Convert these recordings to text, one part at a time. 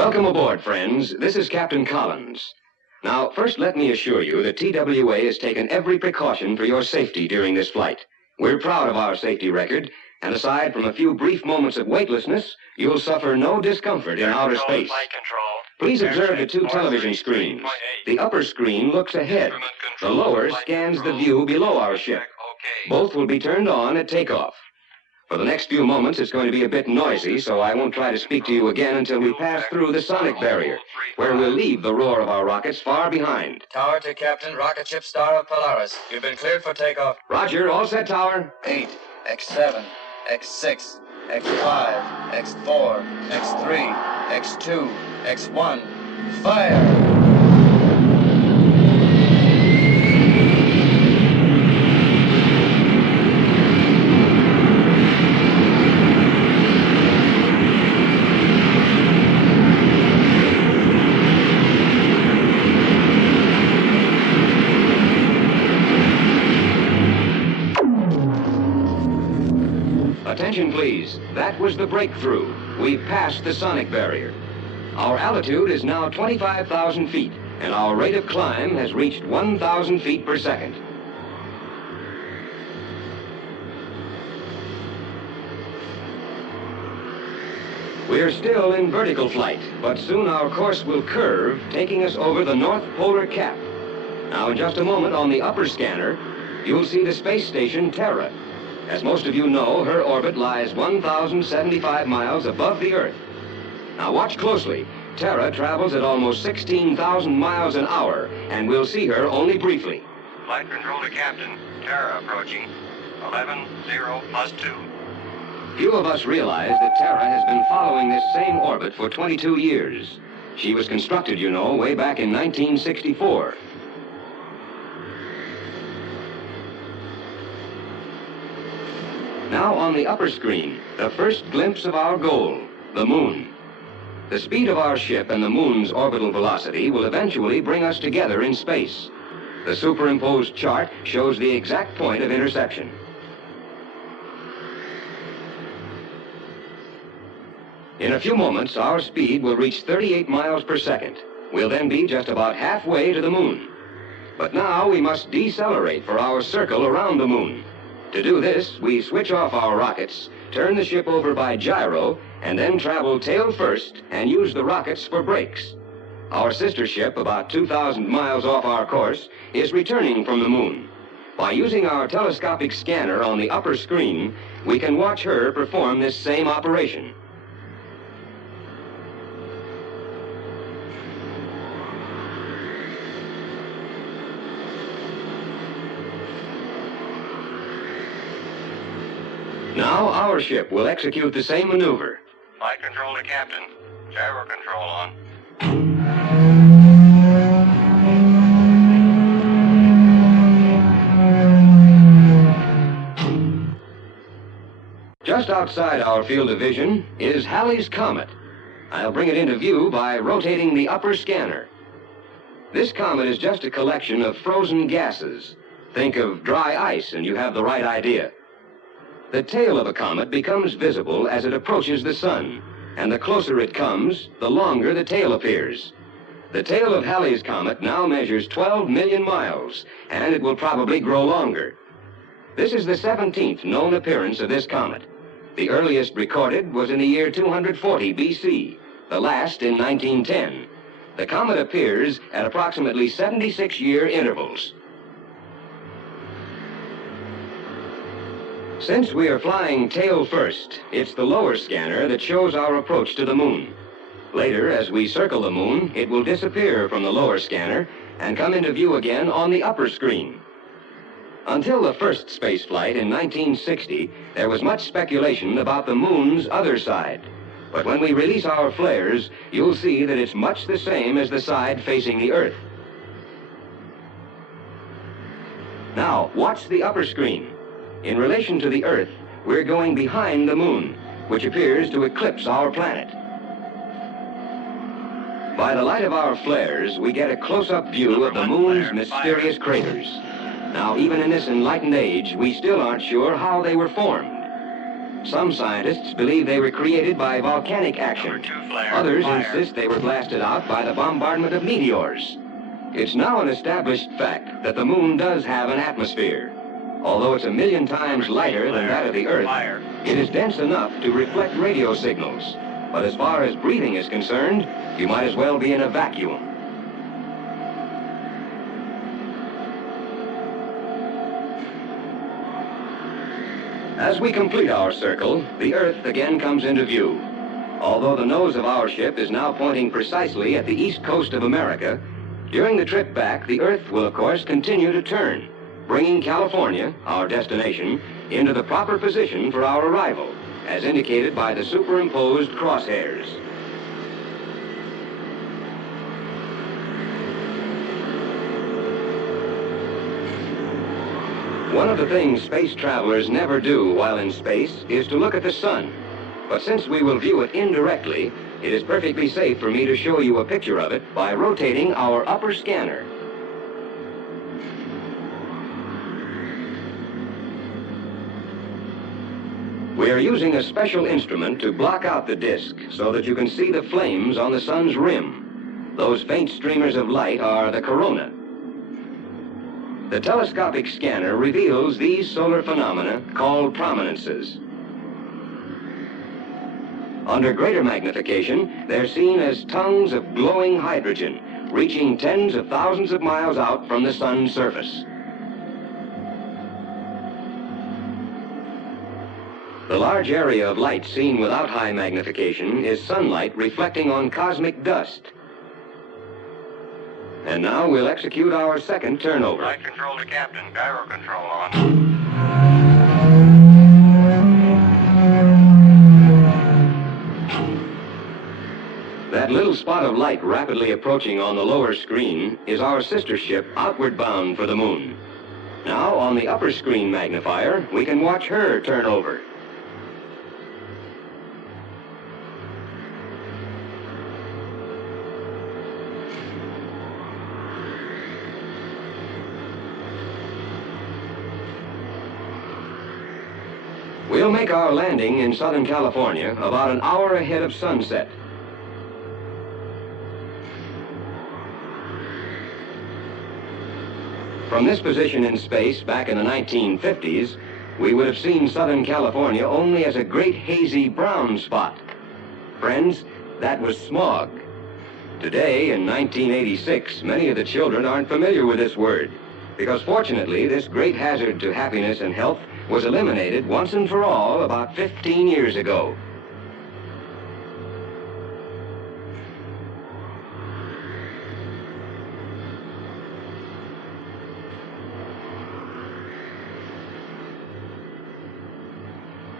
Welcome aboard, friends. This is Captain Collins. Now, first let me assure you that TWA has taken every precaution for your safety during this flight. We're proud of our safety record, and aside from a few brief moments of weightlessness, you'll suffer no discomfort in outer space. Please observe the two television screens. The upper screen looks ahead. The lower scans the view below our ship. Both will be turned on at takeoff. For the next few moments, it's going to be a bit noisy, so I won't try to speak to you again until we pass through the sonic barrier, where we'll leave the roar of our rockets far behind. Tower to Captain, rocket ship Star of Polaris. You've been cleared for takeoff. Roger, all set, Tower. 8, X7, X6, X5, X4, X3, X2, X1. Fire! Attention, please. That was the breakthrough. We've passed the sonic barrier. Our altitude is now 25,000 feet, and our rate of climb has reached 1,000 feet per second. We're still in vertical flight, but soon our course will curve, taking us over the North Polar Cap. Now, in just a moment, on the upper scanner, you'll see the space station Terra. As most of you know, her orbit lies 1,075 miles above the Earth. Now watch closely. Terra travels at almost 16,000 miles an hour, and we'll see her only briefly. Flight control to Captain. Terra approaching. 11-0+2. Few of us realize that Terra has been following this same orbit for 22 years. She was constructed, you know, way back in 1964. Now on the upper screen, the first glimpse of our goal, the moon. The speed of our ship and the moon's orbital velocity will eventually bring us together in space. The superimposed chart shows the exact point of intersection. In a few moments, our speed will reach 38 miles per second. We'll then be just about halfway to the moon. But now we must decelerate for our circle around the moon. To do this, we switch off our rockets, turn the ship over by gyro, and then travel tail first and use the rockets for brakes. Our sister ship, about 2,000 miles off our course, is returning from the moon. By using our telescopic scanner on the upper screen, we can watch her perform this same operation. Now our ship will execute the same maneuver. Flight control to Captain. Gyro control on. Just outside our field of vision is Halley's Comet. I'll bring it into view by rotating the upper scanner. This comet is just a collection of frozen gases. Think of dry ice and you have the right idea. The tail of a comet becomes visible as it approaches the sun, and the closer it comes, the longer the tail appears. The tail of Halley's Comet now measures 12 million miles, and it will probably grow longer. This is the 17th known appearance of this comet. The earliest recorded was in the year 240 BC, the last in 1910. The comet appears at approximately 76-year intervals. Since we are flying tail first, it's the lower scanner that shows our approach to the moon. Later, as we circle the moon, it will disappear from the lower scanner and come into view again on the upper screen. Until the first space flight in 1960, there was much speculation about the moon's other side. But when we release our flares, you'll see that it's much the same as the side facing the Earth. Now, watch the upper screen. In relation to the Earth, we're going behind the moon, which appears to eclipse our planet. By the light of our flares, we get a close-up view of the moon's mysterious craters. Now, even in this enlightened age, we still aren't sure how they were formed. Some scientists believe they were created by volcanic action. Number 2 flare. Others Fire. insist they were blasted out by the bombardment of meteors. It's now an established fact that the moon does have an atmosphere. Although it's 1,000,000 times lighter than that of the Earth, Fire. it is dense enough to reflect radio signals. But as far as breathing is concerned, you might as well be in a vacuum. As we complete our circle, the Earth again comes into view. Although the nose of our ship is now pointing precisely at the east coast of America, during the trip back, the Earth will, of course, continue to turn, bringing California, our destination, into the proper position for our arrival, as indicated by the superimposed crosshairs. One of the things space travelers never do while in space is to look at the sun. But since we will view it indirectly, it is perfectly safe for me to show you a picture of it by rotating our upper scanner. We are using a special instrument to block out the disk so that you can see the flames on the sun's rim. Those faint streamers of light are the corona. The telescopic scanner reveals these solar phenomena called prominences. Under greater magnification, they're seen as tongues of glowing hydrogen, reaching tens of thousands of miles out from the sun's surface. The large area of light seen without high magnification is sunlight reflecting on cosmic dust. And now we'll execute our second turnover. Flight control to Captain. Gyro control on. That little spot of light rapidly approaching on the lower screen is our sister ship outward bound for the moon. Now, on the upper screen magnifier, we can watch her turn over. We'll make our landing in Southern California about an hour ahead of sunset. From this position in space back in the 1950s, we would have seen Southern California only as a great hazy brown spot. Friends, that was smog. Today, in 1986, many of the children aren't familiar with this word, because fortunately, this great hazard to happiness and health was eliminated once and for all about 15 years ago.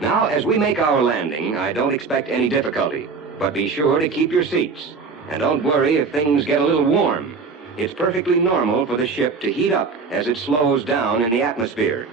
Now, as we make our landing, I don't expect any difficulty, but be sure to keep your seats. And don't worry if things get a little warm. It's perfectly normal for the ship to heat up as it slows down in the atmosphere.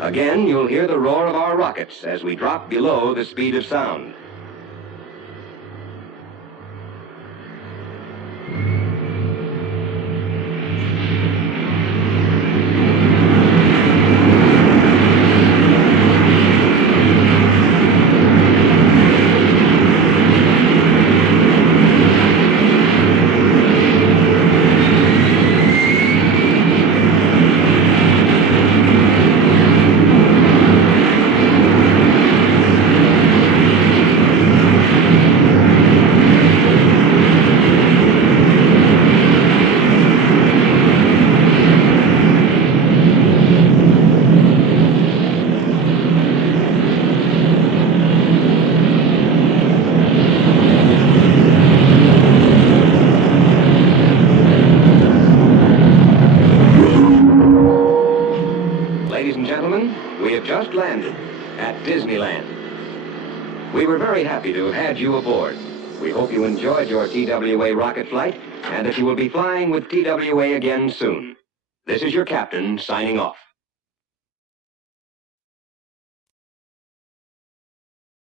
Again, you'll hear the roar of our rockets as we drop below the speed of sound. Ladies and gentlemen, we have just landed at Disneyland. We were very happy to have had you aboard. We hope you enjoyed your TWA rocket flight and that you will be flying with TWA again soon. This is your captain signing off.